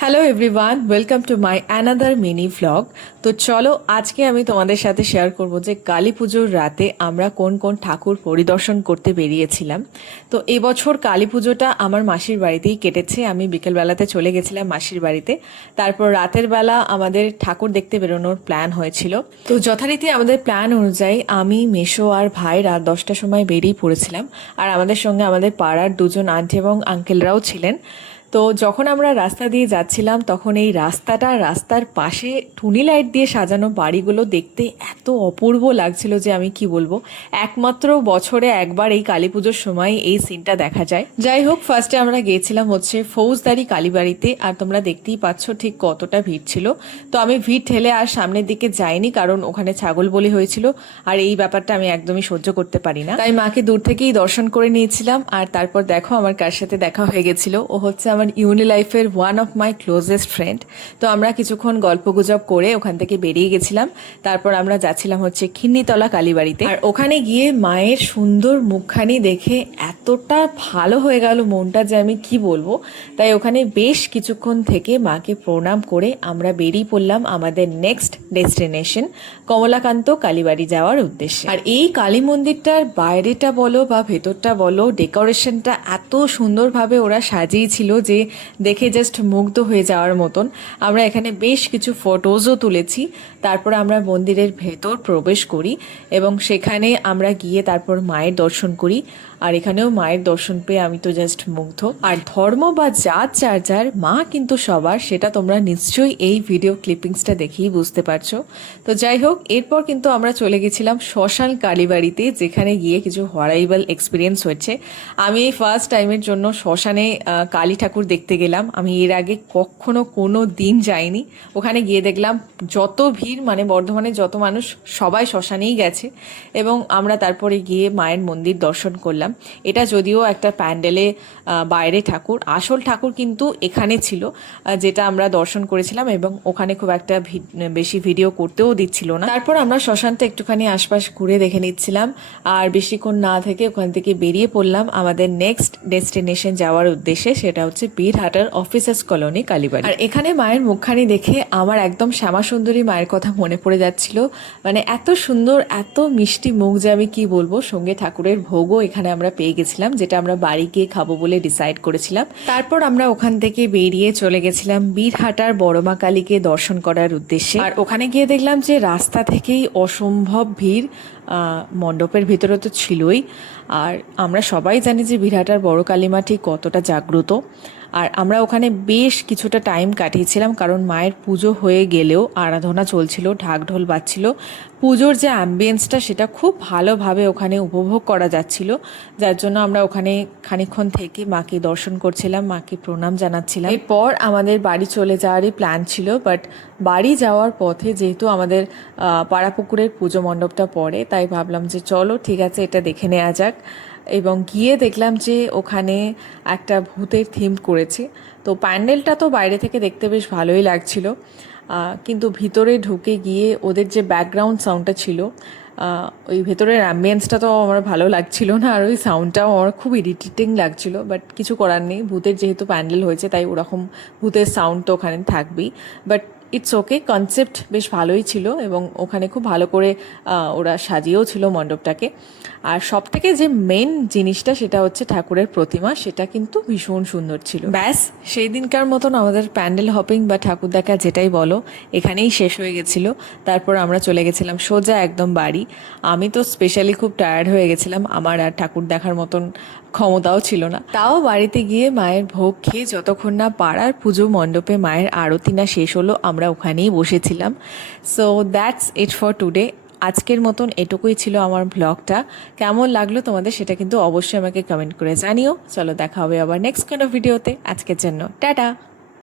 Hello everyone welcome to my another mini vlog তো চলো, আজকে আমি তোমাদের সাথে শেয়ার করব যে কালী পুজোর রাতে আমরা কোন কোন ঠাকুর পরিদর্শন করতে বেরিয়েছিলাম। তো এবছর কালী পুজোটা আমার মাসির বাড়িতেই কেটেছে। আমি বিকেলবেলাতে চলে গেছিলাম মাসির বাড়িতে। তারপর রাতের বেলা আমাদের ঠাকুর দেখতে বেরোনোর প্ল্যান হয়েছিল। তো যথারীতি আমাদের প্ল্যান অনুযায়ী আমি, মেশো আর ভাই রাত দশটার সময় বেরিয়ে পড়েছিলাম। আর আমাদের সঙ্গে আমাদের পাড়ার দুজন আন্টি এবং আঙ্কেলরাও ছিলেন। তো যখন আমরা রাস্তা দিয়ে যাচ্ছিলাম, তখন এই রাস্তাটা রাস্তার পাশে টুনি লাইট দিয়ে সাজানো বাড়িগুলো দেখতে এত অপূর্ব লাগছিল যে আমি কি বলব। একমাত্র বছরে একবার এই কালী পুজোর সময় এই সিনটা দেখা যায়। যাই হোক ফার্স্টে আমরা গিয়েছিলাম হচ্ছে ফৌজদারি কালীবাড়িতে আর তোমরা দেখতেই পাচ্ছ ঠিক কতটা ভিড় ছিল। তো আমি ভিড় ঠেলে আর সামনের দিকে যাইনি, কারণ ওখানে ছাগল বলি হয়েছিল, আর এই ব্যাপারটা আমি একদমই সহ্য করতে পারি না। তাই মাকে দূর থেকেই দর্শন করে নিয়েছিলাম, আর তারপর দেখো আমার কার সাথে দেখা হয়ে গেছিল। ও হচ্ছে আমার ইউনি লাইফের one of my closest friend তো আমরা কিছুক্ষণ গল্প গুজব করে ওখান থেকে বেরিয়ে গেছিলাম। তারপর আমরা যাচ্ছিলাম হচ্ছে খিন্নিতলা কালীবাড়িতে। আর ওখানে গিয়ে মায়ের সুন্দর মুখখানি দেখে এতটা ভালো হয়ে গেল মনটা যে আমি কি বলব। তাই ওখানে বেশ কিছুক্ষণ থেকে মাকে প্রণাম করে আমরা বেরিয়ে পড়লাম আমাদের নেক্সট ডেস্টিনেশন কমলাকান্ত কালীবাড়ি যাওয়ার উদ্দেশ্যে। আর এই কালী মন্দিরটার বাইরেটা বলো বা ভেতরটা বলো ডেকোরেশনটা এত সুন্দরভাবে ওরা সাজিয়েছিল যে দেখে জাস্ট মুগ্ধ হয়ে যাওয়ার মতন। আমরা এখানে বেশ কিছু ফটোজও তুলেছি। তারপর আমরা মন্দিরের ভেতর প্রবেশ করি এবং সেখানে আমরা গিয়ে তারপর মায়ের দর্শন করি। আর এখানেও মায়ের দর্শন পেয়ে আমি তো জাস্ট মুগ্ধ। আর ধর্ম বা জাত যার যার, মা কিন্তু সবার, সেটা তোমরা নিশ্চয়ই এই ভিডিও ক্লিপিংসটা দেখেই বুঝতে পারছ। তো যাই হোক, এরপর কিন্তু আমরা চলে গেছিলাম শ্মশান কালীবাড়িতে, যেখানে গিয়ে কিছু হরাইবল এক্সপিরিয়েন্স হয়েছে। আমি এই ফার্স্ট টাইমের জন্য শ্মশানে কালী ঠাকুর দেখতে গেলাম। আমি এর আগে কখনো কোনো দিন যাইনি। ওখানে গিয়ে দেখলাম যত ভিড় মানে বর্ধমানে যত মানুষ, সবাই শ্মশানেই গেছে। এবং আমরা তারপরে গিয়ে মায়ের মন্দির দর্শন করলাম। এটা যদিও একটা প্যান্ডেলে বাইরে ঠাকুর, আসল ঠাকুর কিন্তু এখানে ছিল যেটা আমরা দর্শন করেছিলাম এবং ওখানে খুব একটা বেশি ভিডিও করতেও দিচ্ছিল না। তারপর আমরা শ্মশানটা একটুখানি আশপাশ ঘুরে দেখে নিচ্ছিলাম, আর বেশিক্ষণ না থেকে ওখান থেকে বেরিয়ে পড়লাম আমাদের নেক্সট ডেস্টিনেশন যাওয়ার উদ্দেশ্যে, সেটা হচ্ছে বীরহাটার অফিসার্স কলোনি কালীবাড়ি। আর এখানে মায়ের মুখখানি দেখে আমার একদম শ্যামা সুন্দরী মায়ের কথা মনে পড়ে যাচ্ছিল মানে এত সুন্দর, এত মিষ্টি মুখ যে আমি কি বলব, সঙ্গে ঠাকুরের ভোগও এখানে আমরা পেয়ে গেছিলাম, যেটা আমরা বাড়ি গিয়ে খাব বলে ডিসাইড করেছিলাম। তারপর আমরা ওখান থেকে বেরিয়ে চলে গেছিলাম বীরহাটার বড়মা কালীকে দর্শন করার উদ্দেশ্যে। আর ওখানে গিয়ে দেখলাম যে রাস্তা থেকেই অসম্ভব ভিড় মণ্ডপের ভিতরে তো ছিলই। আর আমরা সবাই জানি যে বীরহাটার বড় কালীমা ঠিক কতটা জাগ্রত। আর আমরা ওখানে বেশ কিছুটা টাইম কাটিয়েছিলাম, কারণ মায়ের পুজো হয়ে গেলেও আরাধনা চলছিল, ঢাকঢোল বাজছিল। পুজোর যে অ্যাম্বিয়েন্সটা সেটা খুব ভালোভাবে ওখানে উপভোগ করা যাচ্ছিল। যার জন্য আমরা ওখানে খানিকক্ষণ থেকে মাকে দর্শন করছিলাম, মাকে প্রণাম জানাচ্ছিলাম। এরপর আমাদের বাড়ি চলে যাওয়ারই প্ল্যান ছিল বাট বাড়ি যাওয়ার পথে যেহেতু আমাদের পাড়াপুকুরের পুজো মণ্ডপটা পড়ে, তাই ভাবলাম যে চলো ঠিক আছে, এটা দেখে নেওয়া যাক। এবং গিয়ে দেখলাম যে ওখানে একটা ভূতের থিম করেছে। তো প্যান্ডেলটা তো বাইরে থেকে দেখতে বেশ ভালোই লাগছিল। কিন্তু ভিতরে ঢুকে গিয়ে ওদের যে ব্যাকগ্রাউন্ড সাউন্ডটা ছিল ওই ভেতরের অ্যাম্বিয়েন্সটা তো আমার ভালো লাগছিল না, আর ওই সাউন্ডটাও আমার খুব ইরিটেটিং লাগছিল। বাট কিছু করার নেই, ভূতের যেহেতু প্যান্ডেল হয়েছে, তাই ওরকম ভূতের সাউন্ড তো ওখানে থাকবেই। বাট ইটস ওকে কনসেপ্ট বেশ ভালোই ছিল এবং ওখানে খুব ভালো করে ওরা সাজিয়েও ছিল মণ্ডপটাকে। আর সব থেকে যে মেন জিনিসটা সেটা হচ্ছে ঠাকুরের প্রতিমা, সেটা কিন্তু ভীষণ সুন্দর ছিল। ব্যাস সেই দিনকার মতন আমাদের প্যান্ডেল হপিং বা ঠাকুর দেখা যেটাই বলো, এখানেই শেষ হয়ে গেছিল। তারপর আমরা চলে গেছিলাম সোজা একদম বাড়ি। আমি তো স্পেশালি খুব টায়ার্ড হয়ে গেছিলাম, আমার আর ঠাকুর দেখার মতন ক্ষমতাও ছিল না। তাও বাড়িতে গিয়ে মায়ের ভোগ খেয়ে যতক্ষণ না পাড়ার পুজো মণ্ডপে মায়ের আরতি না শেষ হলো, আমরা ওখানেই বসেছিলাম। So that's it for today আজকের মতন এটুকুই ছিল আমার ব্লগটা কেমন লাগল তোমাদের সেটা কিন্তু অবশ্যই আমাকে কমেন্ট করে জানিও। চলো দেখা হবে আবার নেক্সট কোনো ভিডিওতে আজকের জন্য, টাটা!